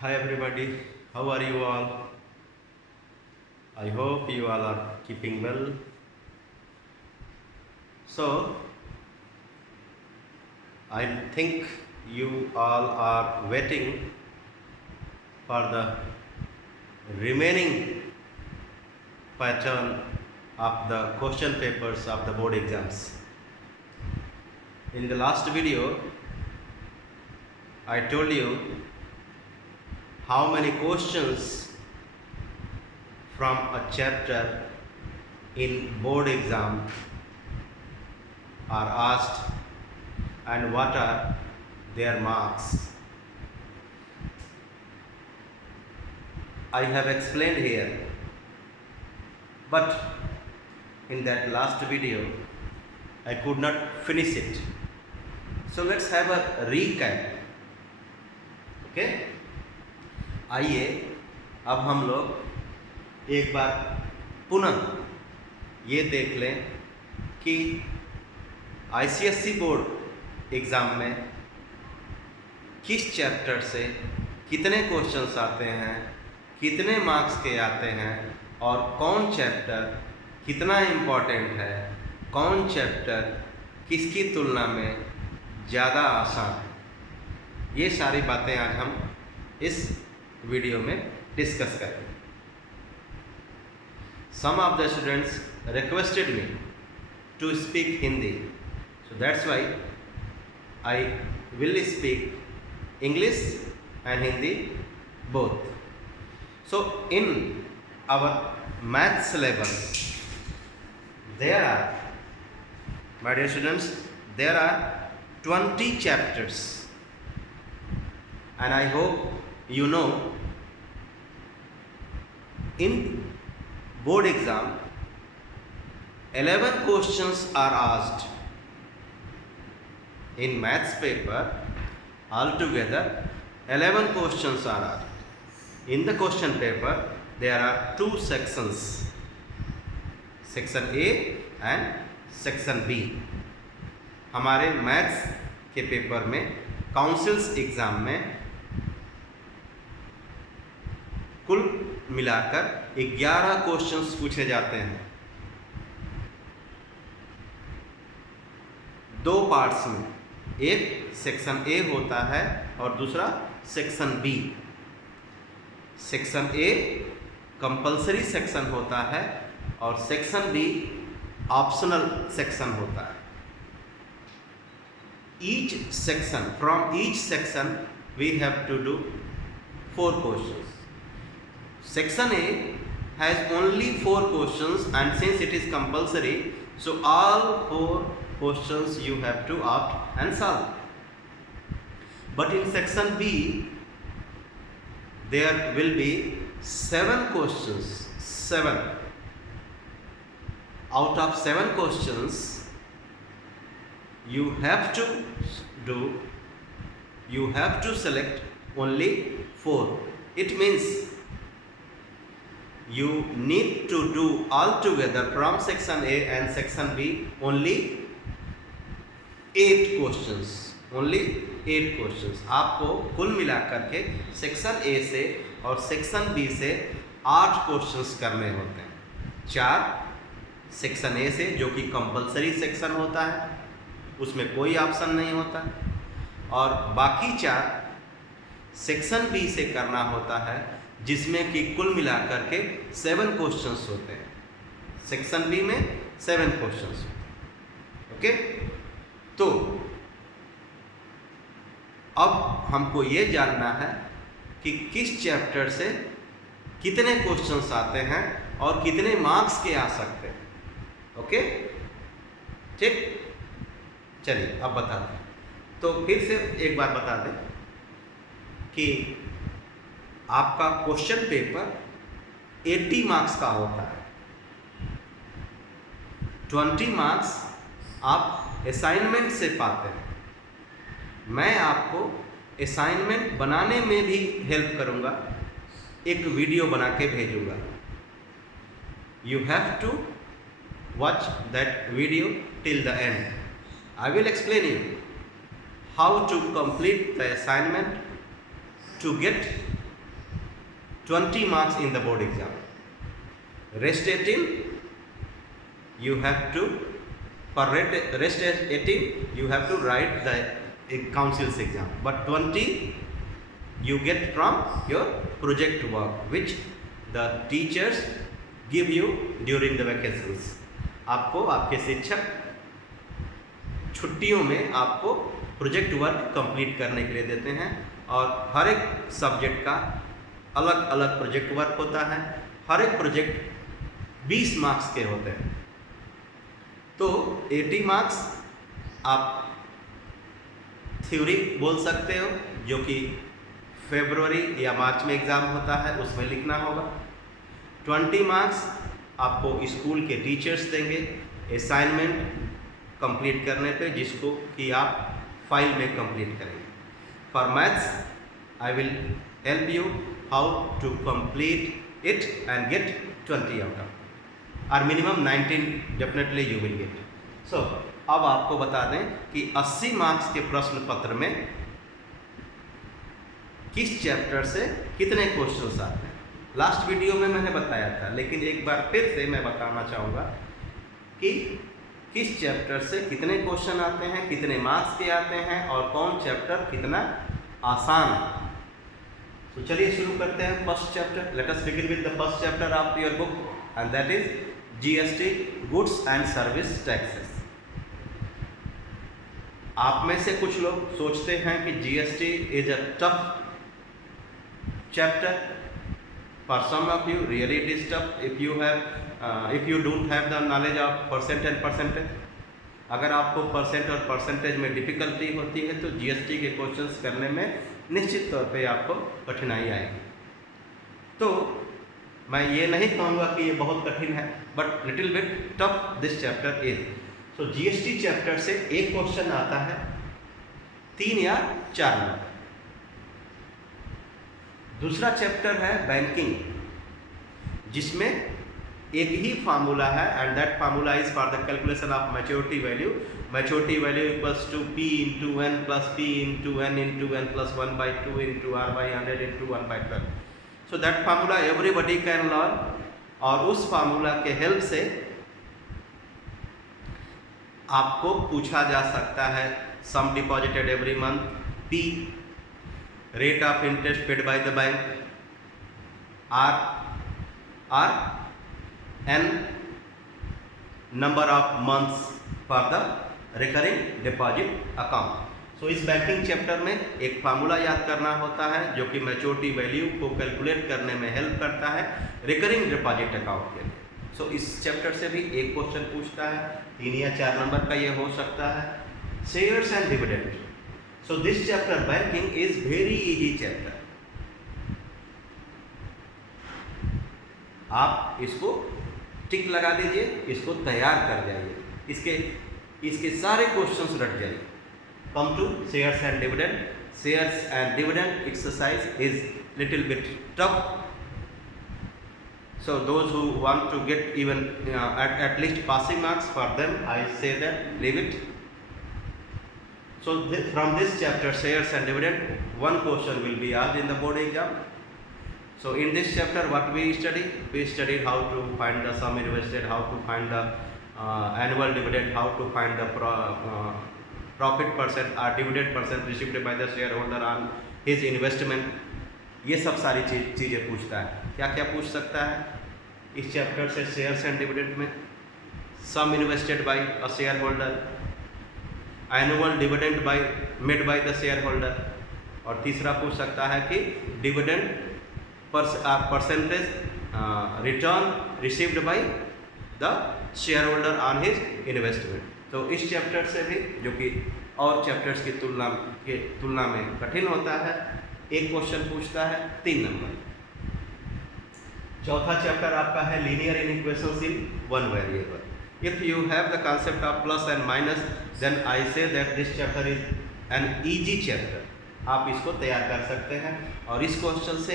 Hi everybody, how are you all? I hope you all are keeping well. So, I think you all are waiting for the remaining pattern of the question papers of the board exams. In the last video, I told you how many questions from a chapter in board exam are asked and what are their marks. I have explained here, but in that last video I could not finish it. So let's have a recap. Okay? आइए अब हम लोग एक बार पुनः ये देख लें कि आईसीएसई बोर्ड एग्ज़ाम में किस चैप्टर से कितने क्वेश्चंस आते हैं, कितने मार्क्स के आते हैं और कौन चैप्टर कितना इम्पोर्टेंट है, कौन चैप्टर किसकी तुलना में ज़्यादा आसान है। ये सारी बातें आज हम इस वीडियो में डिस्कस करेंगे। Some of the students requested me to speak Hindi, so that's why I will speak English and Hindi both. So in our math syllabus, there are, my dear students, there are 20 chapters, and I hope you know in board exam 11 questions are asked. In maths paper altogether 11 questions are asked. In the question paper there are two sections, section A and section B. हमारे maths के paper में councils exam में कुल मिलाकर 11 questions पूछे जाते हैं, दो पार्ट्स में। एक सेक्शन ए होता है और दूसरा section B. Section A compulsory section होता है और सेक्शन बी ऑप्शनल सेक्शन होता है। Each section, from each section we have to do 4 questions. Section A has only 4 questions, and since it is compulsory, so all 4 questions you have to opt and solve. But in section B there will be 7 questions. 7 out of 7 questions you have to select only 4. It means you need to do altogether from section A and section B only 8 questions. Only 8 questions. आपको कुल मिलाकर के section A से और section B से 8 questions करने होते हैं। 4 सेक्शन ए से जो कि कंपलसरी सेक्शन होता है, उसमें कोई ऑप्शन नहीं होता, और बाकी 4 सेक्शन बी से करना होता है जिसमें कि कुल मिलाकर के 7 क्वेश्चंस होते हैं। सेक्शन बी में 7 क्वेश्चंस होते हैं। ओके, तो अब हमको ये जानना है कि किस चैप्टर से कितने क्वेश्चंस आते हैं और कितने मार्क्स के आ सकते हैं। ओके, ठीक, चलिए अब बता दें। तो फिर से एक बार बता दें कि आपका क्वेश्चन पेपर 80 मार्क्स का होता है। 20 मार्क्स आप असाइनमेंट से पाते हैं। मैं आपको असाइनमेंट बनाने में भी हेल्प करूंगा, एक वीडियो बना के भेजूंगा। You have to watch that video till the end. I will explain you how to complete the assignment to get 20 marks in the board exam. Rest 18 you have to, for rest 18 you have to write the council's exam, but 20 you get from your project work which the teachers give you during the vacations. आपको आपके शिक्षक छुट्टियों में आपको project work complete करने के लिए देते हैं, और हर एक सब्जेक्ट का अलग अलग प्रोजेक्ट वर्क होता है। हर एक प्रोजेक्ट 20 मार्क्स के होते हैं, तो 80 मार्क्स आप थ्योरी बोल सकते हो, जो कि फरवरी या मार्च में एग्ज़ाम होता है, उसमें लिखना होगा। 20 मार्क्स आपको स्कूल के टीचर्स देंगे असाइनमेंट कंप्लीट करने पे, जिसको कि आप फाइल में कंप्लीट करेंगे। For maths I will help you how to complete it and get 20 out of, और minimum 19 definitely you will get. So अब आपको बता दें कि 80 मार्क्स के प्रश्न पत्र में किस चैप्टर से कितने क्वेश्चंस आते हैं। लास्ट वीडियो में मैंने बताया था, लेकिन एक बार फिर से मैं बताना चाहूँगा कि किस चैप्टर से कितने क्वेश्चन आते हैं, कितने मार्क्स के आते हैं, और कौन चैप्टर कितना आसान है। तो चलिए शुरू करते हैं first chapter. Let us begin with the first chapter of your book, and that is GST, goods and service taxes. आप में से कुछ लोग सोचते हैं कि GST is a tough chapter. For some of you really it is tough if you don't have the knowledge of percent and percentage. अगर आपको परसेंट और परसेंटेज में डिफ़िकल्टी होती है तो जीएसटी के क्वेश्चंस करने में निश्चित तौर पे आपको कठिनाई आएगी। तो मैं ये नहीं कहूँगा कि ये बहुत कठिन है, but little bit tough this chapter is. So GST chapter से एक क्वेश्चन आता है 3 या 4 नंबर। दूसरा चैप्टर है बैंकिंग, जिसमें एक ही फार्मूला है, and that formula is for the calculation of maturity value. Maturity value equals to P into N plus P into N into N plus 1/2 into R by 100 into 1/12। So that formula everybody can learn, और उस formula के help से आपको पूछा जा सकता है sum deposited every month, P rate of interest paid by the bank, or n number of months for the recurring deposit account। सो इस बैंकिंग चैप्टर में एक फार्मूला याद करना होता है जो कि मैच्योरिटी वैल्यू को कैलकुलेट करने में हेल्प करता है रिकरिंग डिपॉजिट अकाउंट के लिए। सो इस चैप्टर से भी एक क्वेश्चन पूछता है, 3 या 4 नंबर का ये हो सकता है। Shares and dividend. So this chapter banking is very easy chapter। आप इसको टिक लगा दीजिए, इसको तैयार कर जाइए, इसके सारे क्वेश्चंस रट जाइए। Come to shares and dividend. Shares and dividend exercise is little bit tough, so those who want to get even at least passing marks, for them I say that leave it। So from this chapter, shares and dividend, one question will be asked in the board exam. So in this chapter, what we study? We study how to find the sum invested, how to find the annual dividend, how to find the profit percent or dividend percent received by the shareholder on his investment। ये सब सारी चीज़ें पूछता है। क्या क्या पूछ सकता है इस चैप्टर से? शेयर्स एंड डिविडेंड में sum invested by a shareholder, annual dividend made by the shareholder, और तीसरा पूछ सकता है कि dividend percentage return received by the shareholder on his investment. तो इस चैप्टर से भी, जो कि और चैप्टर्स की तुलना में कठिन होता है, एक क्वेश्चन पूछता है 3 नंबर। चौथा चैप्टर आपका है linear inequations in one variable. If you have the concept of plus and minus, then I say that this chapter is an easy chapter। आप इसको तैयार कर सकते हैं, और इस क्वेश्चन से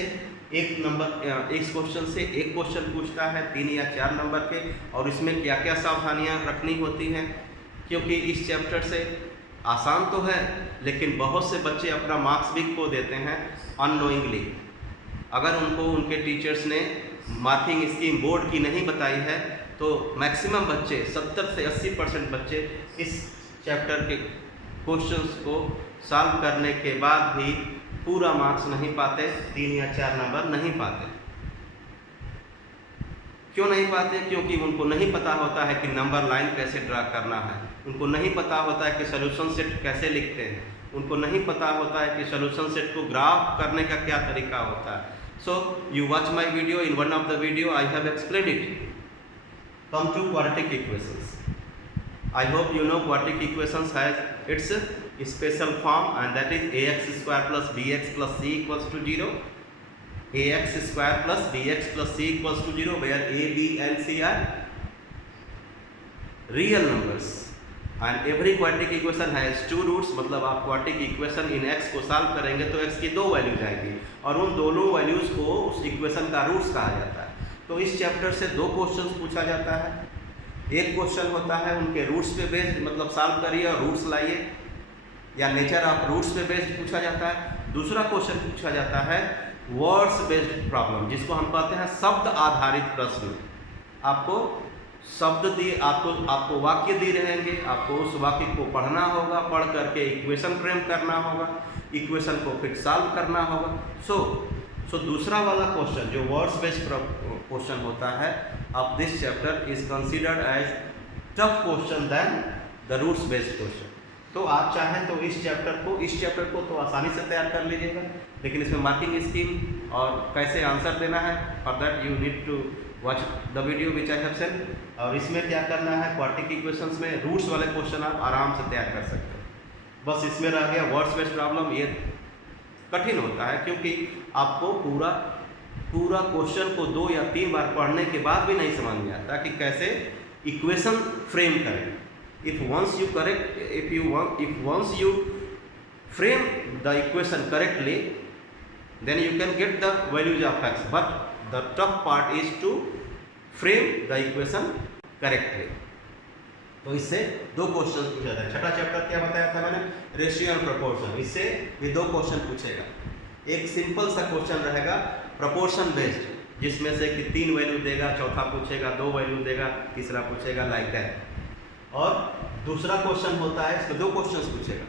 एक क्वेश्चन पूछता है 3 या 4 नंबर के, और इसमें क्या क्या सावधानियां रखनी होती हैं, क्योंकि इस चैप्टर से आसान तो है, लेकिन बहुत से बच्चे अपना मार्क्स भी खो देते हैं अननोइंगली। अगर उनको उनके टीचर्स ने मार्किंग स्कीम बोर्ड की नहीं बताई है तो मैक्सिमम बच्चे 70 से 80% बच्चे इस चैप्टर के क्वेश्चंस को सॉल्व करने के बाद भी पूरा मार्क्स नहीं पाते, 3 या 4 नंबर नहीं पाते। क्यों नहीं पाते? क्योंकि उनको नहीं पता होता है कि नंबर लाइन कैसे ड्रा करना है, उनको नहीं पता होता है कि सोल्यूशन सेट कैसे लिखते हैं, उनको नहीं पता होता है कि सोल्यूशन सेट को ग्राफ करने का क्या तरीका होता है। So you watch my video, in one of the video I have explained it. Come to quadratic equations. I hope you know quadratic equations has its special form, and that is ax square plus bx plus c equals to 0. Ax square plus bx plus c equals to 0, where a, b and c are real numbers, and every quadratic equation has 2 roots। मतलब आप quadratic equation in x को solve करेंगे तो x की 2 values आएंगी और उन दोनों वैल्यूज को उस इक्वेशन का रूट्स कहा जाता है। तो इस चैप्टर से 2 क्वेश्चन पूछा जाता है। एक क्वेश्चन होता है उनके रूट्स पे बेस्ड, मतलब सॉल्व करिए और रूट्स लाइए, या नेचर ऑफ रूट्स पे बेस्ड पूछा जाता है। दूसरा क्वेश्चन पूछा जाता है वर्ड्स बेस्ड प्रॉब्लम, जिसको हम कहते हैं शब्द आधारित प्रश्न। आपको शब्द दिए, आपको वाक्य दिए रहेंगे, आपको उस वाक्य को पढ़ना होगा, पढ़ करके इक्वेशन फ्रेम करना होगा, इक्वेशन को फिर सॉल्व करना होगा। सो दूसरा वाला क्वेश्चन जो वर्ड्स बेस्ड क्वेश्चन होता है of this chapter is considered as tough question than the roots based question। तो आप चाहें तो इस चैप्टर को तो आसानी से तैयार कर लीजिएगा, लेकिन इसमें मार्किंग स्कीम और कैसे आंसर देना है, for that you need to watch the video which I have send. और इसमें क्या करना है, क्वाड्रेटिक इक्वेशंस में रूट्स वाले क्वेश्चन आप आराम से तैयार कर सकते हैं। बस इसमें रह गया वर्ड्स बेस्ड प्रॉब्लम, ये कठिन होता है क्योंकि आपको पूरा क्वेश्चन को 2 या 3 बार पढ़ने के बाद भी नहीं समझ में आता कि कैसे इक्वेशन फ्रेम करें। If once you frame the equation correctly then you can get the values of x, but the tough part is to frame the equation correctly. तो इससे 2 क्वेश्चन पूछा था। छठा चैप्टर क्या बताया था मैंने, रेशियो एंड प्रोपोर्शन। इससे ये 2 क्वेश्चन पूछेगा। एक सिंपल सा क्वेश्चन रहेगा प्रोपोर्शन बेस्ड, जिसमें से कि 3 वैल्यू देगा, चौथा पूछेगा 2 वैल्यू देगा, तीसरा पूछेगा लाइक दैट। और दूसरा क्वेश्चन होता है, इसमें 2 क्वेश्चंस पूछेगा।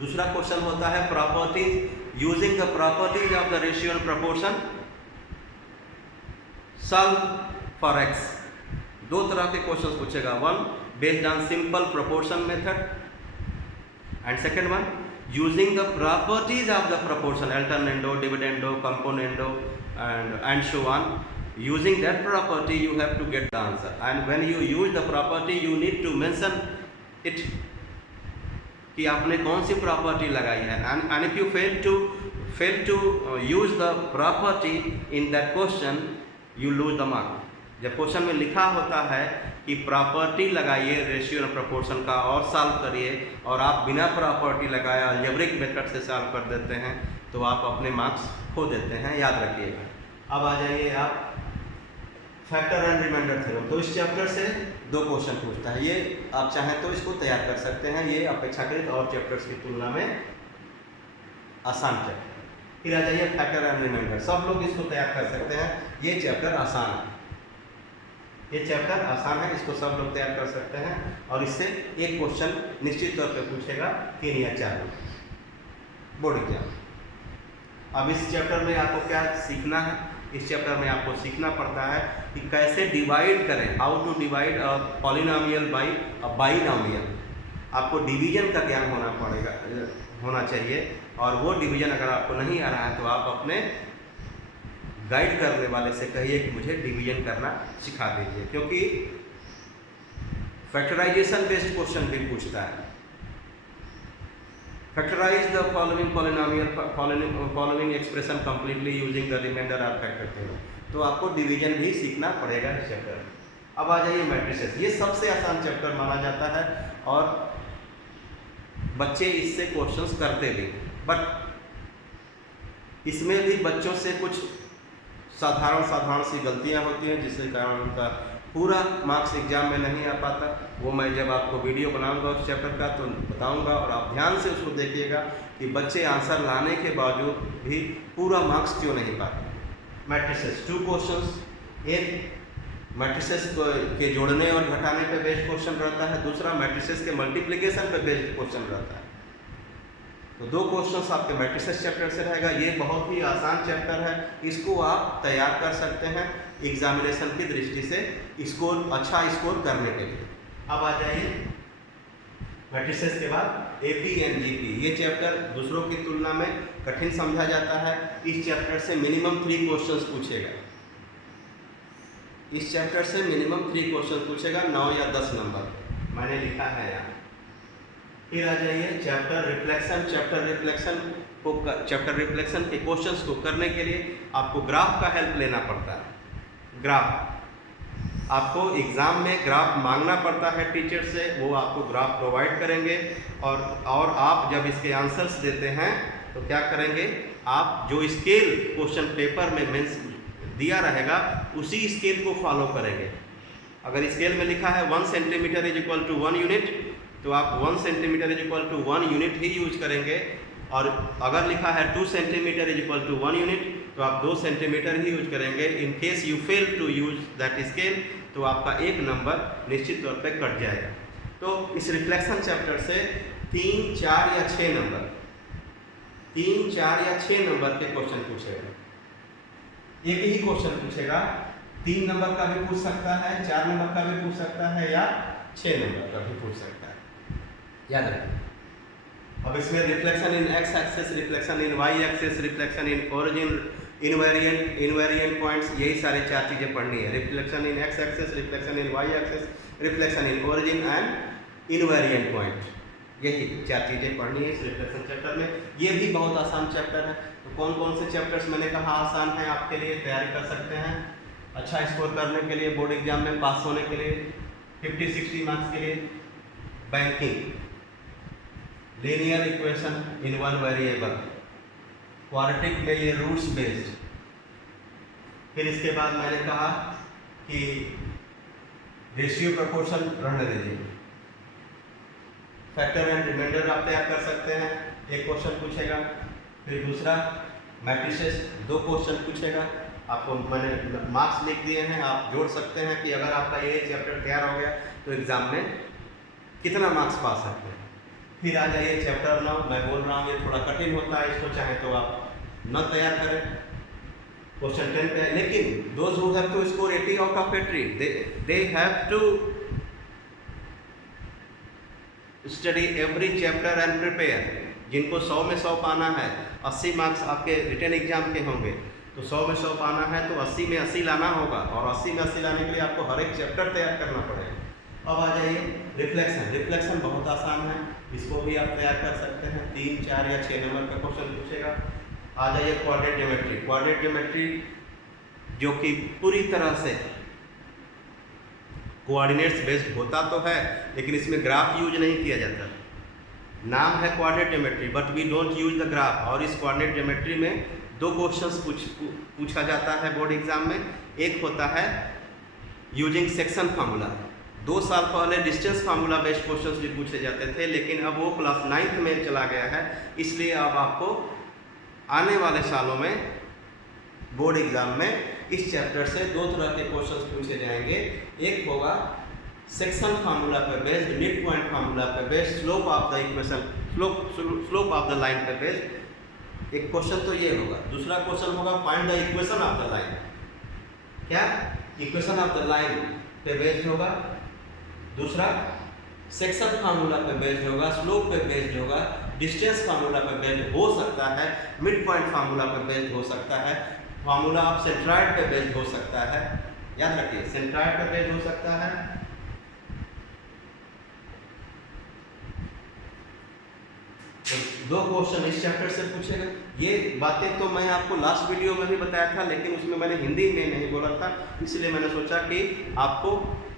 दूसरा क्वेश्चन होता है properties, using the properties of the ratio and proportion solve for x। 2 तरह के क्वेश्चन पूछेगा, one based on simple proportion method and second one using the properties of the proportion, alternando, dividendo, componendo and so on. Using that property you have to get the answer, and when you use the property you need to mention it कि आपने कौन सी property लगाई है, and if you fail to use the property in that question you lose the mark। जब question में लिखा होता है कि प्रॉपर्टी लगाइए रेशियो और प्रोपोर्शन का और सॉल्व करिए, और आप बिना प्रॉपर्टी लगाए अलजेब्रिक मेथड से सॉल्व कर देते हैं तो आप अपने मार्क्स खो देते हैं, याद रखिएगा। अब आ जाइए आप फैक्टर एंड रिमाइंडर थ्योरम। तो इस चैप्टर से 2 क्वेश्चन पूछता है, ये आप चाहें तो इसको तैयार कर सकते हैं। ये अपेक्षाकृत और चैप्टर्स की तुलना में आसान चैप्टर। फिर आ जाइए फैक्टर एंड रिमाइंडर, सब लोग इसको तैयार कर सकते हैं। ये चैप्टर आसान है, ये चैप्टर आसान है, इसको सब लोग तैयार कर सकते हैं। और इससे एक क्वेश्चन निश्चित तौर पे पूछेगा 3 या 4 बोर्ड एग्जाम। अब इस चैप्टर में आपको क्या सीखना है, इस चैप्टर में आपको सीखना पड़ता है कि कैसे डिवाइड करें, how to divide a polynomial by a binomial. आपको डिवीजन का ज्ञान होना चाहिए, और वो डिवीजन अगर आपको नहीं आ रहा है तो आप अपने गाइड करने वाले से कहिए कि मुझे डिवीजन करना सिखा दीजिए, क्योंकि फैक्टराइजेशन बेस्ड क्वेश्चन भी पूछता है। Factorize the following expression completely using the reminder of factor theorem. तो आपको डिवीजन भी सीखना पड़ेगा इस चैप्टर में। अब आ जाइए मैट्रिसेस, ये सबसे आसान चैप्टर माना जाता है और बच्चे इससे क्वेश्चंस करते भी, बट इसमें भी बच्चों से कुछ साधारण सी गलतियां होती हैं जिसके कारण उनका पूरा मार्क्स एग्जाम में नहीं आ पाता, वो मैं जब आपको वीडियो बनाऊंगा उस चैप्टर का तो बताऊंगा, और आप ध्यान से उसको देखिएगा कि बच्चे आंसर लाने के बावजूद भी पूरा मार्क्स क्यों नहीं पाते। मैट्रिसेस 2 क्वेश्चंस, एक मैट्रिसेस के जोड़ने और घटाने पे बेस्ड क्वेश्चन रहता है, दूसरा मैट्रिसेस के मल्टीप्लिकेशन पे बेस्ड क्वेश्चन रहता है। तो 2 क्वेश्चंस आपके मैट्रिसेस चैप्टर से रहेगा। ये बहुत ही आसान चैप्टर है, इसको आप तैयार कर सकते हैं एग्जामिनेशन की दृष्टि से अच्छा स्कोर करने के लिए। अब आ जाइए मैट्रिसेस के बाद एपी एंड जीपी। ये चैप्टर दूसरों की तुलना में कठिन समझा जाता है। इस चैप्टर से मिनिमम 3 क्वेश्चंस पूछेगा, इस चैप्टर से मिनिमम 3 क्वेश्चन पूछेगा, 9 या 10 नंबर मैंने लिखा है यहाँ। फिर आ जाइए चैप्टर रिफ्लेक्शन। चैप्टर रिफ्लेक्शन के क्वेश्चंस को करने के लिए आपको ग्राफ का हेल्प लेना पड़ता है। ग्राफ आपको एग्ज़ाम में ग्राफ मांगना पड़ता है टीचर से, वो आपको ग्राफ प्रोवाइड करेंगे, और आप जब इसके आंसर्स देते हैं तो क्या करेंगे, आप जो स्केल क्वेश्चन पेपर में मेंस दिया रहेगा उसी स्केल को फॉलो करेंगे। अगर स्केल में लिखा है 1 centimetre is equal to 1 unit, तो आप 1 centimetre is equal to 1 unit ही यूज करेंगे, और अगर लिखा है 2 centimetre is equal to 1 unit तो आप 2 सेंटीमीटर ही यूज करेंगे। In case you fail to use that scale तो आपका 1 नंबर निश्चित तौर पे कट जाएगा। तो इस रिफ्लेक्शन चैप्टर से 3, 4 या 6 नंबर 3, 4 या 6 नंबर के क्वेश्चन पूछेगा। एक ही क्वेश्चन पूछेगा, 3 नंबर का भी पूछ सकता है, 4 नंबर का भी पूछ सकता है, या 6 नंबर का भी पूछ सकता है, याद रखें। अब इसमें reflection in x axis, reflection in y axis, reflection in origin, invariant points, यही सारी 4 चीज़ें पढ़नी है। Reflection in x axis, reflection in y axis, reflection in origin and invariant point, यही 4 चीज़ें पढ़नी है इस रिफ्लेक्शन चैप्टर में। ये भी बहुत आसान चैप्टर है। तो कौन कौन से चैप्टर्स मैंने कहा आसान है, आपके लिए तैयारी कर सकते हैं अच्छा स्कोर करने के लिए, बोर्ड एग्जाम में पास होने के लिए, 50-60 मार्क्स के लिए। Banking, linear equation in 1 variable, quadratic में ये रूट्स बेस्ड। फिर इसके बाद मैंने कहा कि रेशियो प्रोपोर्शन रहने दीजिए, फैक्टर एंड रिमाइंडर आप तैयार कर सकते हैं, एक क्वेश्चन पूछेगा। फिर दूसरा मैट्रिसेस, 2 क्वेश्चन पूछेगा। आपको मैंने मार्क्स लिख दिए हैं, आप जोड़ सकते हैं कि अगर आपका ये चैप्टर तैयार हो गया तो एग्ज़ाम में कितना मार्क्स पा सकते हैं। फिर आ जाइए चैप्टर 9। मैं बोल रहा हूँ ये थोड़ा कठिन होता है, इसको चाहे तो आप न तैयार करें, क्वेश्चन 10 पे है, लेकिन those who have to score 80 out of 80 they have to study every chapter and prepare. जिनको 100 में 100 पाना है, 80 मार्क्स आपके रिटन एग्जाम के होंगे, तो 100 में 100 पाना है तो 80 में 80 लाना होगा, और 80 में 80 लाने के लिए आपको हर एक चैप्टर तैयार करना पड़ेगा। अब आ जाइए रिफ्लेक्शन। रिफ्लेक्शन बहुत आसान है, इसको भी आप तैयार कर सकते हैं, 3, 4 या 6 नंबर का क्वेश्चन पूछेगा। आ जाइए क्वाड्रेट ज्योमेट्री। क्वाड्रेट ज्योमेट्री जो कि पूरी तरह से कोऑर्डिनेट्स बेस्ड होता तो है, लेकिन इसमें ग्राफ यूज नहीं किया जाता। नाम है coordinate geometry but we don't use the graph. और इस क्वाड्रेट ज्योमेट्री में 2 क्वेश्चंस पूछा जाता है बोर्ड एग्जाम में। एक होता है यूजिंग सेक्शन फार्मूला। 2 साल पहले डिस्टेंस फार्मूला बेस्ड क्वेश्चंस भी पूछे जाते थे, लेकिन अब वो क्लास 9th में चला गया है, इसलिए अब आपको आने वाले सालों में बोर्ड एग्जाम में इस चैप्टर से 2 तरह के क्वेश्चंस पूछे जाएंगे। एक होगा सेक्शन फार्मूला पे बेस्ड, मिड पॉइंट फार्मूला पे based, slope of the equation, slope of the line पे बेस्ड। एक क्वेश्चन तो ये होगा। दूसरा क्वेश्चन होगा find the equation of the line. क्या इक्वेशन ऑफ द लाइन पे बेस्ड होगा। दूसरा सेक्शन फार्मूला पे बेस्ड होगा, स्लोप पे बेस्ड होगा, डिस्टेंस फार्मूला पे बेस्ड हो सकता है, मिड पॉइंट फार्मूला पे बेस्ड हो सकता है, फार्मूला ऑफ सेंट्रॉइड पे बेस्ड हो सकता है। याद रखिए सेंट्रॉइड पे बेस्ड हो सकता है। तो 2 क्वेश्चन इस चैप्टर से पूछेगा। ये बातें तो मैं आपको लास्ट वीडियो में भी बताया था, लेकिन उसमें मैंने हिंदी में नहीं बोला था, इसलिए मैंने सोचा कि आपको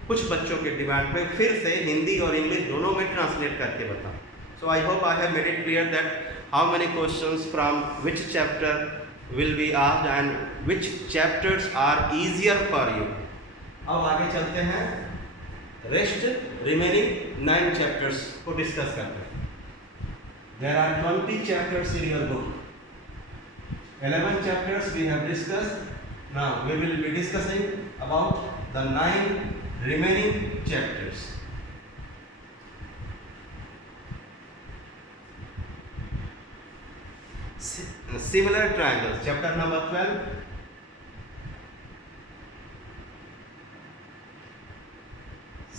कुछ बच्चों के डिमांड पे फिर से हिंदी और इंग्लिश दोनों में ट्रांसलेट करके बताऊं। So I hope I have made it clear that how many questions from which chapter will be asked and which chapters are easier for you। अब आगे चलते हैं, रेस्ट रिमेनिंग 9 चैप्टर्स को डिस्कस करते हैं। There are 20 chapters in your book, 11 chapters we have discussed. Now we will be discussing about the 9 remaining chapters. Similar triangles, chapter number 12.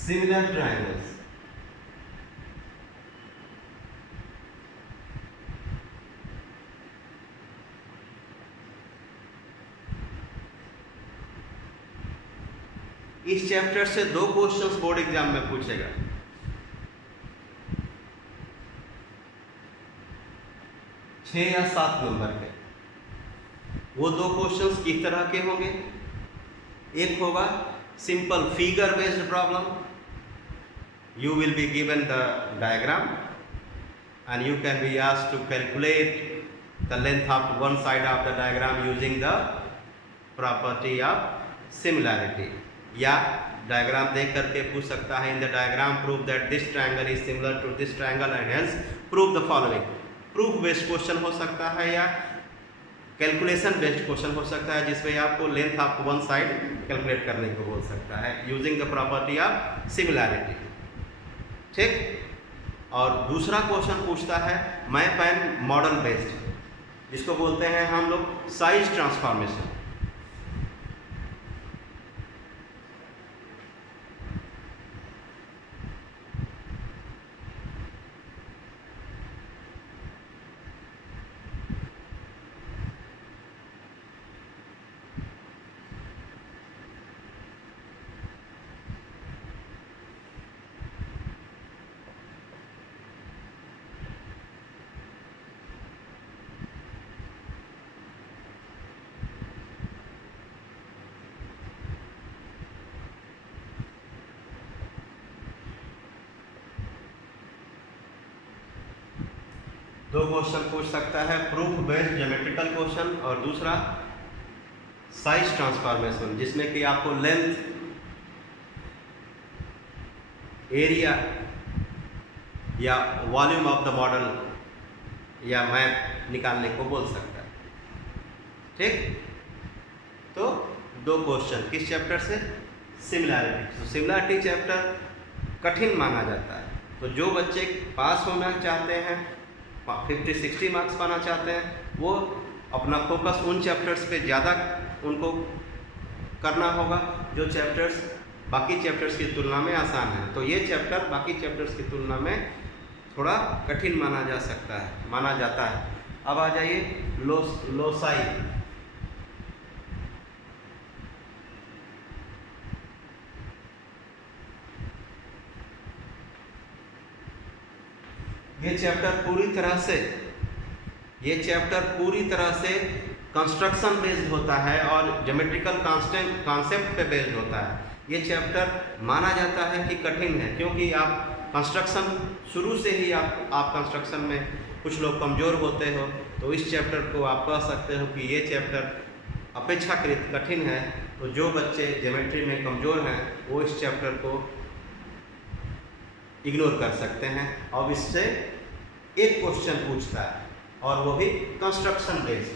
Similar triangles. इस chapter से 2 questions board exam में पूछेगा। छः या 7 number के। वो 2 क्वेश्चंस किस तरह के होंगे? एक होगा simple figure based problem, you will be given the diagram and you can be asked to calculate the length of one side of the diagram using the property of similarity, या diagram देख करके पूछ सकता है, in the diagram prove that this triangle is similar to this triangle and hence prove the following. Proof based question हो सकता है या कैलकुलेशन बेस्ड क्वेश्चन हो सकता है, जिसमें आपको length of one side calculate करने को बोल सकता है using the property of similarity. ठीक। और दूसरा क्वेश्चन पूछता है मैप एंड मॉडल बेस्ड, जिसको बोलते हैं हम लोग साइज ट्रांसफॉर्मेशन। दो क्वेश्चन पूछ सकता है, प्रूफ बेस्ड ज्योमेट्रिकल क्वेश्चन और दूसरा साइज ट्रांसफॉर्मेशन, जिसमें कि आपको लेंथ, एरिया या वॉल्यूम ऑफ द मॉडल या मैप निकालने को बोल सकता है। ठीक। तो 2 क्वेश्चन किस चैप्टर से? सिमिलैरिटी। तो सिमिलैरिटी चैप्टर कठिन माना जाता है, तो जो बच्चे पास होना चाहते हैं, 50-60 मार्क्स पाना चाहते हैं, वो अपना फोकस उन चैप्टर्स पे ज़्यादा उनको करना होगा जो चैप्टर्स बाकी चैप्टर्स की तुलना में आसान है। तो ये चैप्टर बाकी चैप्टर्स की तुलना में थोड़ा कठिन माना जाता है। अब आ जाइए लोसाई। ये चैप्टर पूरी तरह से कंस्ट्रक्शन बेस्ड होता है और ज्योमेट्रिकल कॉन्सेप्ट पे बेस्ड होता है। ये चैप्टर माना जाता है कि कठिन है, क्योंकि आप कंस्ट्रक्शन शुरू से ही आप कंस्ट्रक्शन में कुछ लोग कमज़ोर होते हो, तो इस चैप्टर को आप कह सकते हो कि ये चैप्टर अपेक्षाकृत कठिन है। तो जो बच्चे ज्योमेट्री में कमज़ोर हैं वो इस चैप्टर को इग्नोर कर सकते हैं। अब इससे एक क्वेश्चन पूछता है और वो भी कंस्ट्रक्शन बेस्ड।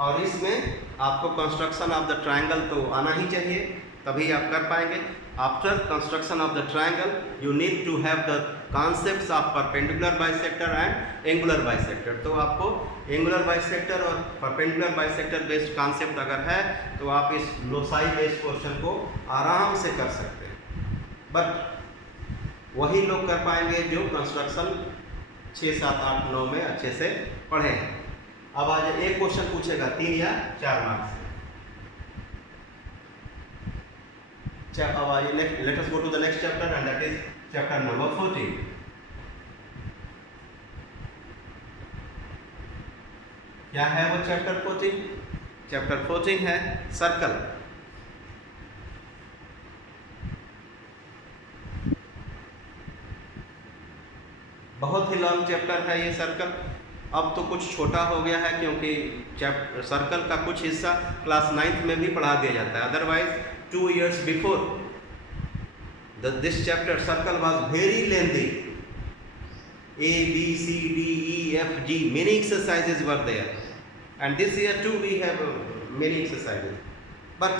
और इसमें आपको कंस्ट्रक्शन ऑफ द ट्रायंगल तो आना ही चाहिए, तभी आप कर पाएंगे। After construction of the triangle you need to have the concepts of perpendicular bisector and angular bisector. तो आपको एंगुलर बाइसेक्टर और परपेंडिकुलर बाइसेक्टर बेस्ड कॉन्सेप्ट अगर है तो आप इस लोसाई बेस्ड क्वेश्चन को आराम से कर सकते हैं, बट वही लोग कर पाएंगे जो कंस्ट्रक्शन 6, 7, 8, 9 में अच्छे से पढ़े हैं। अब आज एक क्वेश्चन पूछेगा 3 या 4 मार्क्स से। अब आइए let us go to the next chapter and that is chapter number 14। क्या है वो चैप्टर 14? चैप्टर 14 है सर्कल। बहुत ही लॉन्ग चैप्टर है ये सर्कल। अब तो कुछ छोटा हो गया है क्योंकि सर्कल का कुछ हिस्सा क्लास 9th में भी पढ़ा दिया जाता है। Otherwise 2 years before this chapter circle was very lengthy. A, B, C, D, E, F, G, many exercises were there, and this year too we have many exercises, but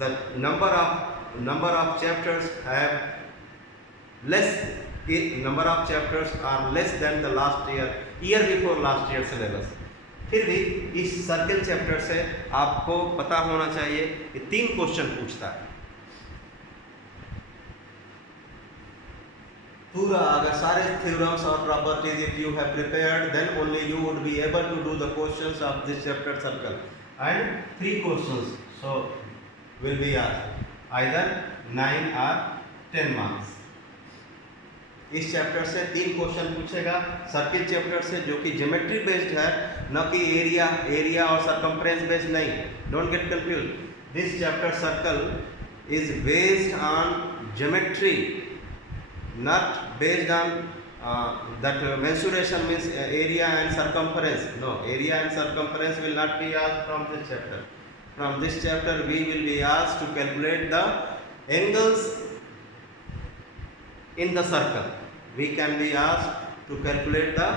the number of chapters have less, number of chapters are less than the year before last year syllabus. फिर भी इस circle chapter से आपको पता होना चाहिए कि 3 question पूछता है पूरा। अगर सारे थ्योरम्स और properties if you have prepared, then only you would be able to do the questions of this chapter circle, and 3 questions so will be asked either 9 or 10 marks. इस चैप्टर से 3 question पूछेगा circle chapter से, जो कि geometry based है, न कि area और सरकमफ्रेंस बेस्ड नहीं। Don't get confuse, this chapter circle is based on geometry, not based on that mensuration means area and circumference. No, area and circumference will not be asked from this chapter. From this chapter we will be asked to calculate the angles in the circle. We can be asked to calculate the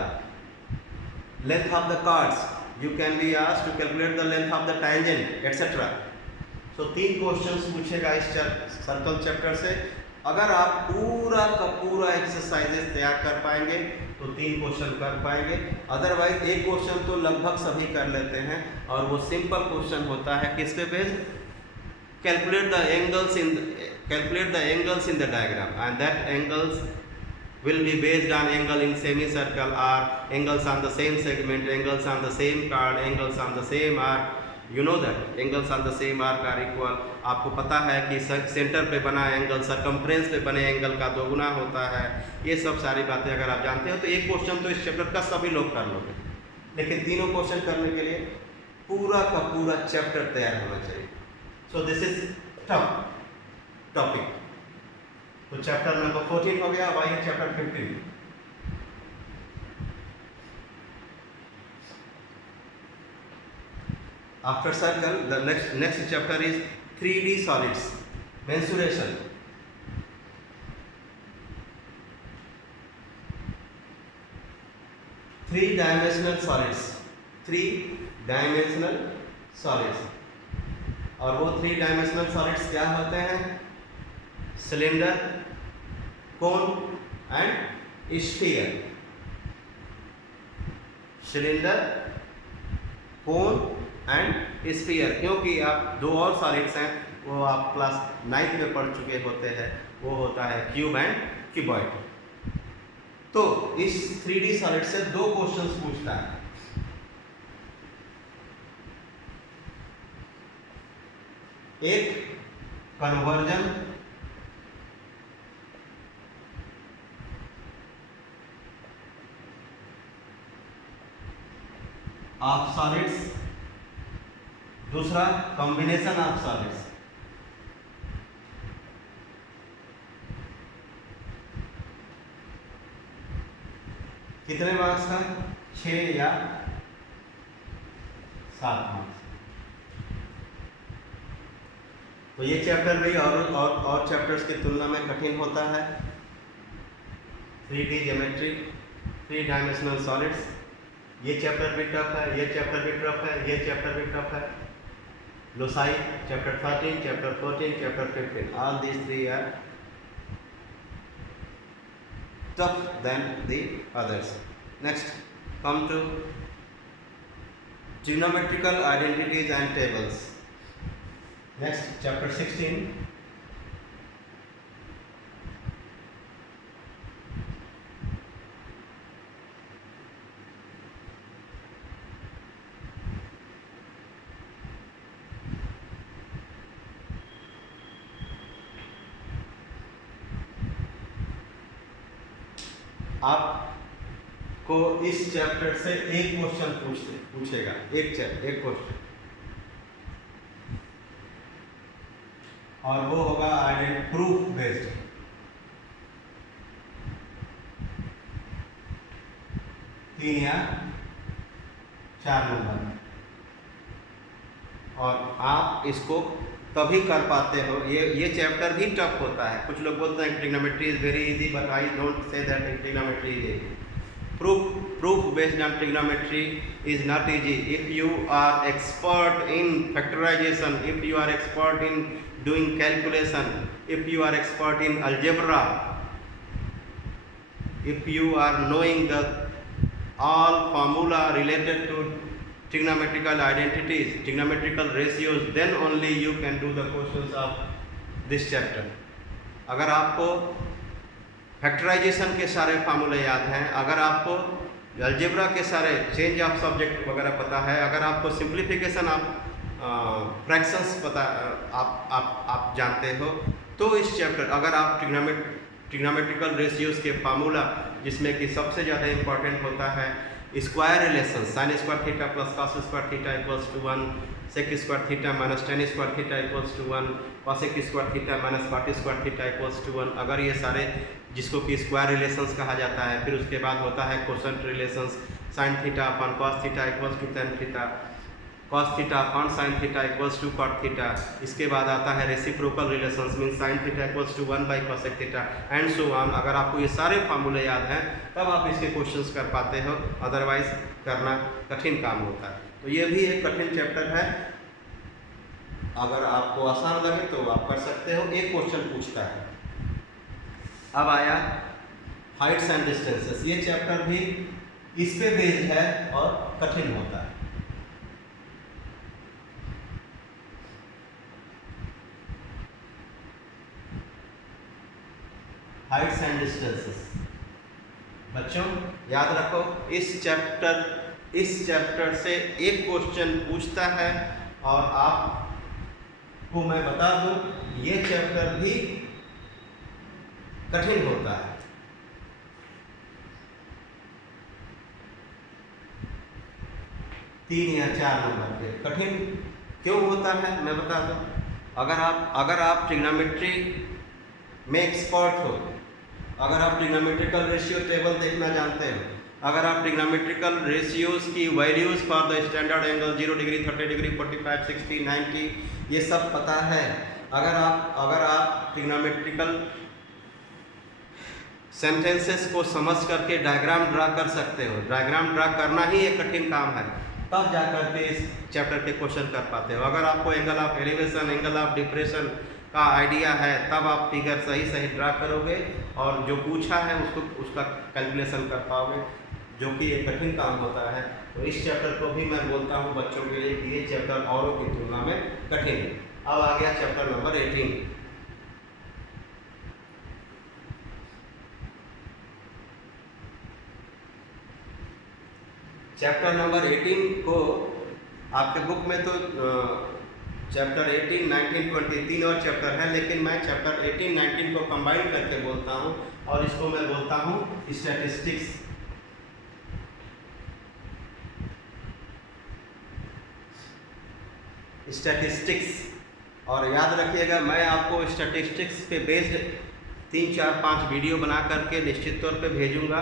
length of the chords. You can be asked to calculate the length of the tangent, etc. So 3 questions पूछेगा इस circle chapter से। अगर आप पूरा का पूरा exercises तैयार कर पाएंगे तो 3 क्वेश्चन कर पाएंगे। अदरवाइज एक क्वेश्चन तो लगभग सभी कर लेते हैं, और वो सिंपल क्वेश्चन होता है किस पे based, calculate the angles in the diagram, and that angles will be based on angle in semicircle, or angles on the same segment, angles on the same chord, angles on the same arc. You know that angles on the same arc are equal. आपको पता है कि centre पे बना angle circumference पे बने angle का 2 गुना होता है। ये सब सारी बातें अगर आप जानते हो तो एक क्वेश्चन तो इस चैप्टर का सभी लोग कर लोगे, लेकिन तीनों क्वेश्चन करने के लिए पूरा का पूरा चैप्टर तैयार होना चाहिए। So this is tough topic. तो चैप्टर नंबर 14 हो गया। अब आइए chapter 15। After circle, the next chapter is 3D solids, mensuration. 3-dimensional solids, 3-dimensional solids, और वो 3-dimensional solids क्या होते हैं? Cylinder, cone and sphere. Cylinder, cone and sphere, क्योंकि आप 2 और सॉलिड्स हैं वो आप क्लास 9th में पढ़ चुके होते हैं, वो होता है क्यूब एंड क्यूबॉइड। तो इस 3D सॉलिड से 2 क्वेश्चंस पूछता है। एक कन्वर्जन ऑफ सॉलिड्स, दूसरा कॉम्बिनेशन ऑफ सॉलिड्स। कितने मार्क्स का? 6 या 7 मार्क्स। तो ये चैप्टर भी और चैप्टर्स की तुलना में कठिन होता है। 3D ज्योमेट्री, 3-dimensional सॉलिड्स, ये चैप्टर भी टफ है, ये चैप्टर भी टफ है, ये चैप्टर भी टफ है। Loci chapter 13, chapter 14, chapter 15, all these 3 are tough than the others. Next, come to trigonometrical identities and tables. Next, chapter 16. आपको इस चैप्टर से एक क्वेश्चन पूछेगा, एक क्वेश्चन, और वो होगा प्रूफ बेस्ड। 3 या 4 नंबर। और आप इसको तभी कर पाते हो, ये चैप्टर भी टफ होता है। कुछ लोग बोलते हैं trigonometry is very easy, but I don't say that trigonometry is easy. Proof based on trigonometry is not easy. If you are expert in factorization, if you are expert in doing calculation, if you are expert in algebra, if you are knowing the all formula related to trigonometrical identities, trigonometrical ratios, then only you can do the questions of this chapter. अगर आपको factorisation के सारे फार्मूले याद हैं, अगर आपको algebra के सारे चेंज ऑफ सब्जेक्ट वगैरह पता है, अगर आपको सिंप्लीफिकेशन ऑफ फ्रैक्शंस पता आप जानते हो, तो इस चैप्टर, अगर आप ट्रिग्नोमेट्रिकल रेशियोज के फार्मूला, जिसमें कि सबसे ज़्यादा इंपॉर्टेंट होता है square relation, sine square theta plus cos square theta equals to 1, sec square theta minus tan square theta equals to 1, cosec square theta minus cot square theta equals to 1, अगर ये सारे, जिसको कि स्क्वायर रिलेशंस कहा जाता है, फिर उसके बाद होता है quotient relations, sine theta upon cos theta equals to tan theta, cos theta upon sine theta equals to cot theta, इसके बाद आता है reciprocal relations, mean sine theta equals to 1 by cosec theta and so on. अगर आपको ये सारे फार्मूले याद हैं तब आप इसके क्वेश्चंस कर पाते हो, अदरवाइज करना कठिन काम होता है। तो ये भी एक कठिन चैप्टर है, अगर आपको आसान लगे तो आप कर सकते हो। एक क्वेश्चन पूछता है, अब आया हाइट्स एंड डिस्टेंसेस, ये चैप्टर भी इस पे बेस्ड है और कठिन होता है। हाइट्स एंड डिस्टेंसेस, बच्चों याद रखो, इस चैप्टर से एक क्वेश्चन पूछता है, और आपको मैं बता दूं ये चैप्टर भी कठिन होता है। तीन या 4 नंबर के कठिन क्यों होता है मैं बता दूं। अगर आप ट्रिग्नोमेट्री में एक्सपर्ट हो, अगर आप ट्रिग्नोमेट्रिकल रेशियो टेबल देखना जानते हो, अगर आप ट्रिग्नोमेट्रिकल रेशियोज की values for the standard angle 0 degree 30 degree 45 60 90 ये सब पता है, अगर आप ट्रिग्नोमेट्रिकल सेंटेंसेस को समझ करके डायग्राम ड्रा कर सकते हो, डायग्राम ड्रा करना ही एक कठिन काम है, तब जा करके इस चैप्टर के क्वेश्चन कर पाते हो। अगर आपको angle of elevation, angle of depression का आइडिया है, तब आप फिगर सही ड्रा करोगे और जो पूछा है उसका कैलकुलेशन कर पाओगे, जो कि एक कठिन काम होता है। तो इस चैप्टर को भी मैं बोलता हूँ बच्चों के लिए कि ये चैप्टर औरों की तुलना में कठिन है। अब आ गया चैप्टर नंबर 18। चैप्टर नंबर 18 को आपके बुक में तो चैप्टर 18, 19, 20 तीन और चैप्टर है, लेकिन मैं चैप्टर 18, 19 को कंबाइन करके बोलता हूँ और इसको मैं बोलता हूँ स्टैटिस्टिक्स। स्टैटिस्टिक्स, और याद रखिएगा मैं आपको स्टैटिस्टिक्स पे बेस्ड 3, 4, 5 वीडियो बना करके निश्चित तौर पे भेजूंगा,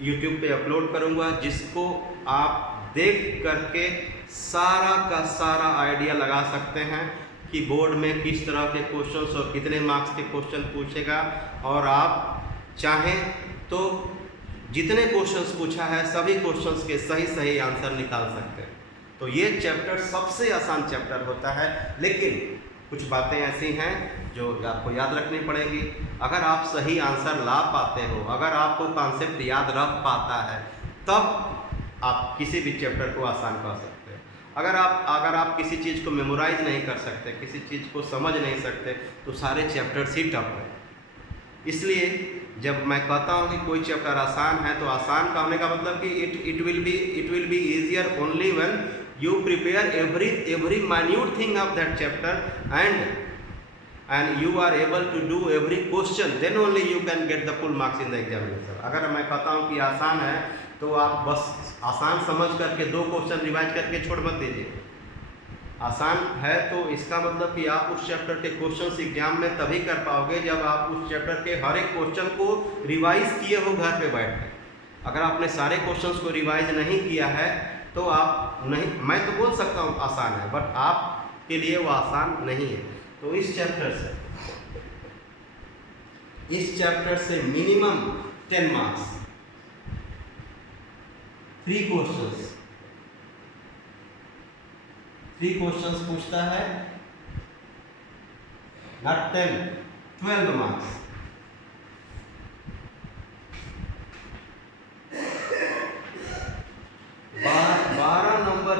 यूट्यूब पे अपलोड करूंगा, जिसको आप देख करके सारा का सारा आइडिया लगा सकते हैं कि बोर्ड में किस तरह के क्वेश्चंस और कितने मार्क्स के क्वेश्चन पूछेगा, और आप चाहें तो जितने क्वेश्चंस पूछा है सभी क्वेश्चंस के सही आंसर निकाल सकते हैं। तो ये चैप्टर सबसे आसान चैप्टर होता है, लेकिन कुछ बातें ऐसी हैं जो आपको याद रखनी पड़ेगी। अगर आप सही आंसर ला पाते हो, अगर आपको कॉन्सेप्ट याद रख पाता है, तब आप किसी भी चैप्टर को आसान कर सकते हो। अगर आप किसी चीज़ को मेमोराइज नहीं कर सकते, किसी चीज़ को समझ नहीं सकते, तो सारे चैप्टर्स ही टफ है। इसलिए जब मैं कहता हूँ कि कोई चैप्टर आसान है, तो आसान का होने का मतलब कि it will be easier only when you prepare every minute thing of that chapter and you are able to do every question, then only you can get the full marks in the examination। अगर मैं कहता हूँ कि आसान है तो आप बस आसान समझ करके 2 क्वेश्चन रिवाइज करके छोड़ मत दीजिए। आसान है तो इसका मतलब कि आप उस चैप्टर के क्वेश्चंस एग्जाम में तभी कर पाओगे जब आप उस चैप्टर के हर एक क्वेश्चन को रिवाइज किए हो घर पे बैठ कर। अगर आपने सारे क्वेश्चंस को रिवाइज नहीं किया है तो आप नहीं, मैं तो बोल सकता हूँ आसान है, बट आपके लिए वो आसान नहीं है। तो इस चैप्टर से मिनिमम 10 मार्क्स, 3 क्वेश्चंस पूछता है, नॉट 10, 12 मार्क्स।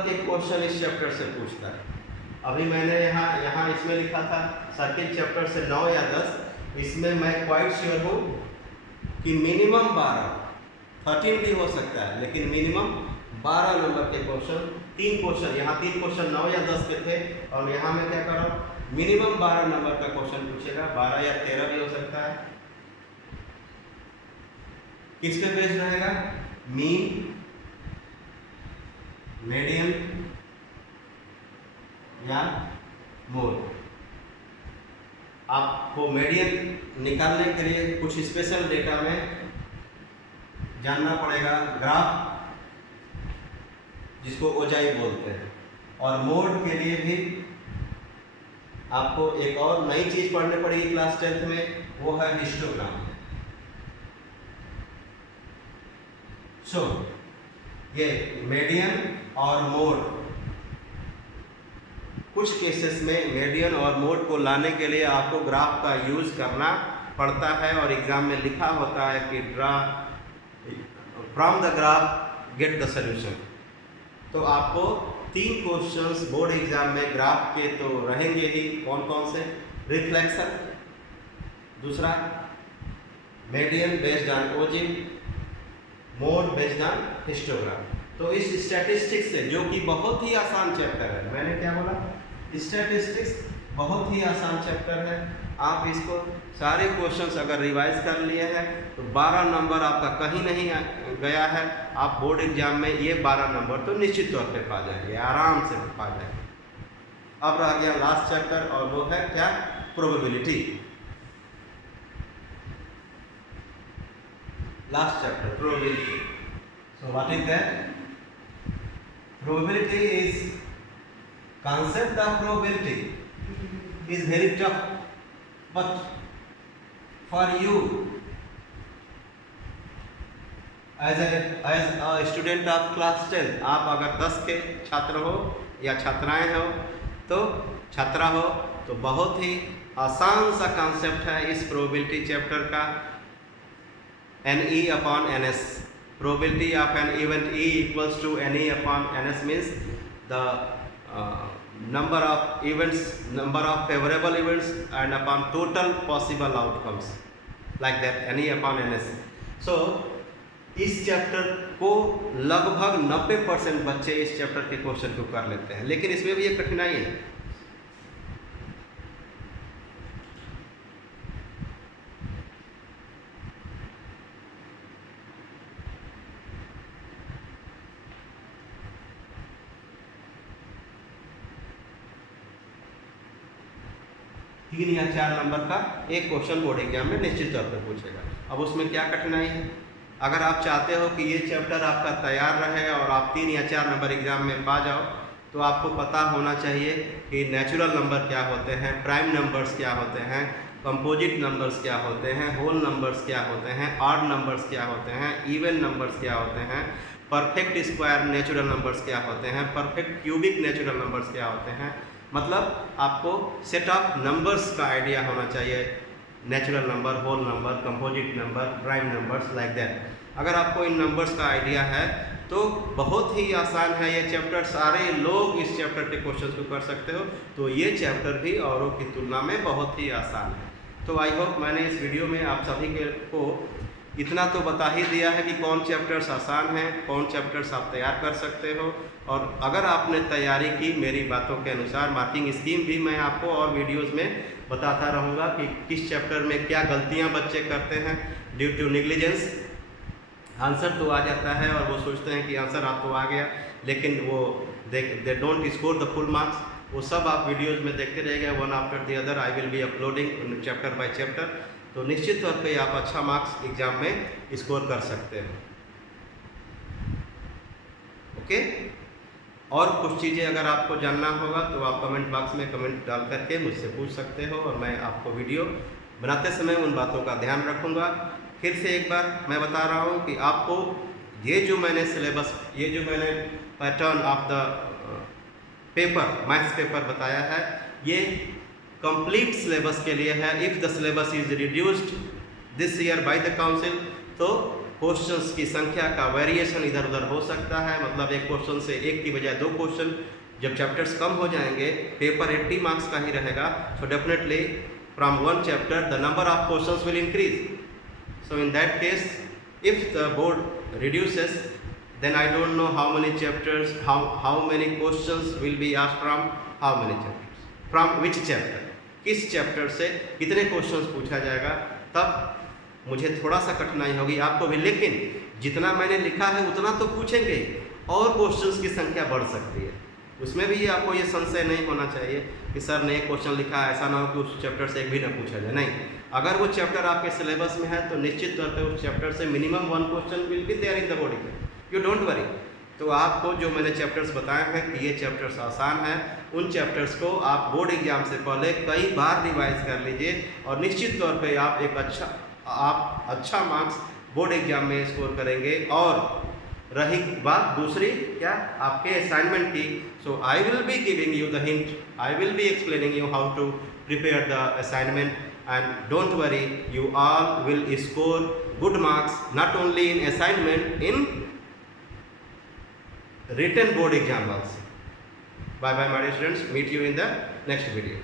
के क्वेश्चन इस चैप्टर से पूछता है। अभी मैंने यहाँ इसमें लिखा था सर्किट चैप्टर से 9 या 10, इसमें मैं क्वाइट श्योर हूँ कि मिनिमम 12, 13 भी हो सकता है, लेकिन मिनिमम 12 नंबर के क्वेश्चन, 3 क्वेश्चन, यहाँ 3 क्वेश्चन 9 या 10 के थे, और यहाँ मैं क्या कर रहा हूँ, मिनिमम 12 नंबर का क्वेश्चन पूछेगा, 12 या 13 भी हो सकता है। किस पे बेस्ड रहेगा? मीन, मीडियन या मोड। आपको मीडियन निकालने के लिए कुछ स्पेशल डेटा में जानना पड़ेगा, ग्राफ जिसको ओजाई बोलते हैं, और मोड के लिए भी आपको एक और नई चीज पढ़ने पड़ेगी क्लास 10th में, वो है हिस्टोग्राम। सो ये मीडियन और मोड, कुछ केसेस में मीडियन और मोड को लाने के लिए आपको ग्राफ का यूज करना पड़ता है, और एग्जाम में लिखा होता है कि draw from the graph get the solution. तो आपको 3 क्वेश्चंस बोर्ड एग्जाम में ग्राफ के तो रहेंगे ही। कौन कौन से? रिफ्लेक्शन, दूसरा मीडियन बेस्ड ऑन ओजिन, मोड बेस्ड ऑन हिस्टोग्राम। तो इस स्टैटिस्टिक्स से, जो कि बहुत ही आसान चैप्टर है, मैंने क्या बोला, स्टैटिस्टिक्स बहुत ही आसान चैप्टर है, आप इसको सारे क्वेश्चंस अगर रिवाइज कर लिए हैं तो 12 नंबर आपका कहीं नहीं गया है। आप बोर्ड एग्जाम में ये 12 नंबर तो निश्चित तौर पे पा जाएंगे, आराम से पा जाएंगे। अब रह गया लास्ट चैप्टर, और वो है क्या? Probability. Last chapter probability. So what is that? Probability is, concept of probability is very tough, but for you as a student of class 10, आप अगर 10 के छात्र हो या छात्राएं हो तो छात्रा हो, तो बहुत ही आसान सा कॉन्सेप्ट है इस प्रोबेबिलिटी चैप्टर का, NE/NS। Probability of an event E equals to NE/NS means the number of events, number of favorable events and upon total possible outcomes, like that, NE/NS। So इस चैप्टर को लगभग 90% बच्चे इस chapter के question को कर लेते हैं, लेकिन इसमें भी एक कठिनाई है। तीन या 4 नंबर का एक क्वेश्चन बोर्ड एग्जाम में निश्चित तौर पर पूछेगा। अब उसमें क्या कठिनाई है? अगर आप चाहते हो कि ये चैप्टर आपका तैयार रहे और आप 3 या 4 नंबर एग्जाम में पा जाओ, तो आपको पता होना चाहिए कि नेचुरल नंबर क्या होते हैं, प्राइम नंबर्स क्या होते हैं, कंपोजिट नंबर्स क्या होते हैं, होल नंबर्स क्या होते हैं, ऑड नंबर्स क्या होते हैं, इवन नंबर्स क्या होते हैं, परफेक्ट स्क्वायर नेचुरल नंबर्स क्या होते हैं, परफेक्ट क्यूबिक नेचुरल नंबर्स क्या होते हैं। मतलब आपको सेट ऑफ नंबर्स का आइडिया होना चाहिए, natural number, whole number, composite number, prime numbers, like that. अगर आपको इन नंबर्स का आइडिया है तो बहुत ही आसान है ये चैप्टर, सारे लोग इस चैप्टर के क्वेश्चंस को कर सकते हो। तो ये चैप्टर भी औरों की तुलना में बहुत ही आसान है। तो आई होप मैंने इस वीडियो में आप सभी को इतना तो बता ही दिया है कि कौन चैप्टर्स आसान हैं, कौन चैप्टर्स आप तैयार कर सकते हो। और अगर आपने तैयारी की मेरी बातों के अनुसार, मार्किंग स्कीम भी मैं आपको और वीडियोस में बताता रहूँगा कि किस चैप्टर में क्या गलतियाँ बच्चे करते हैं ड्यू टू नेग्लिजेंस। आंसर तो आ जाता है और वो सोचते हैं कि आंसर आपको आ गया, लेकिन वो they don't score the full marks. वो सब आप वीडियोज़ में देखते रहेंगे, one after the other I will be uploading chapter by chapter. तो निश्चित तौर पे आप अच्छा मार्क्स एग्ज़ाम में स्कोर कर सकते हो। ओके। और कुछ चीज़ें अगर आपको जानना होगा तो आप कमेंट बॉक्स में कमेंट डाल करके मुझसे पूछ सकते हो, और मैं आपको वीडियो बनाते समय उन बातों का ध्यान रखूँगा। फिर से एक बार मैं बता रहा हूँ कि आपको ये जो मैंने सिलेबस, ये जो मैंने pattern of the paper, maths paper बताया है, ये कंप्लीट सिलेबस के लिए है। If the syllabus is reduced this year by the council, तो क्वेश्चंस की संख्या का वेरिएशन इधर उधर हो सकता है। मतलब एक क्वेश्चन से एक की बजाय 2 क्वेश्चन, जब चैप्टर्स कम हो जाएंगे, पेपर 80 मार्क्स का ही रहेगा, so definitely from 1 chapter the number of questions will increase. So in that case if the board reduces, then I don't know how many chapters, how many questions will be asked from how many chapters, from which chapter, किस chapter से कितने questions पूछा जाएगा, तब मुझे थोड़ा सा कठिनाई होगी, आपको भी। लेकिन जितना मैंने लिखा है उतना तो पूछेंगे, और क्वेश्चंस की संख्या बढ़ सकती है। उसमें भी आपको ये संशय नहीं होना चाहिए कि सर ने एक क्वेश्चन लिखा, ऐसा ना हो कि उस चैप्टर से एक भी ना पूछा जाए। नहीं, अगर वो चैप्टर आपके सिलेबस में है तो निश्चित तौर पे उस चैप्टर से minimum 1 question will be there in the body, you don't worry. तो आपको जो मैंने चैप्टर्स बताए हैं कि ये चैप्टर्स आसान हैं, उन चैप्टर्स को आप बोर्ड एग्जाम से पहले कई बार रिवाइज कर लीजिए, और निश्चित तौर पे आप एक अच्छा मार्क्स बोर्ड एग्जाम में स्कोर करेंगे। और रही बात दूसरी क्या, आपके असाइनमेंट की, so I will be giving you the hint, I will be explaining you how to prepare the assignment, and don't worry, you all will score good marks not only in assignment, in written board exam also. Bye bye my dear students, meet you in the next video.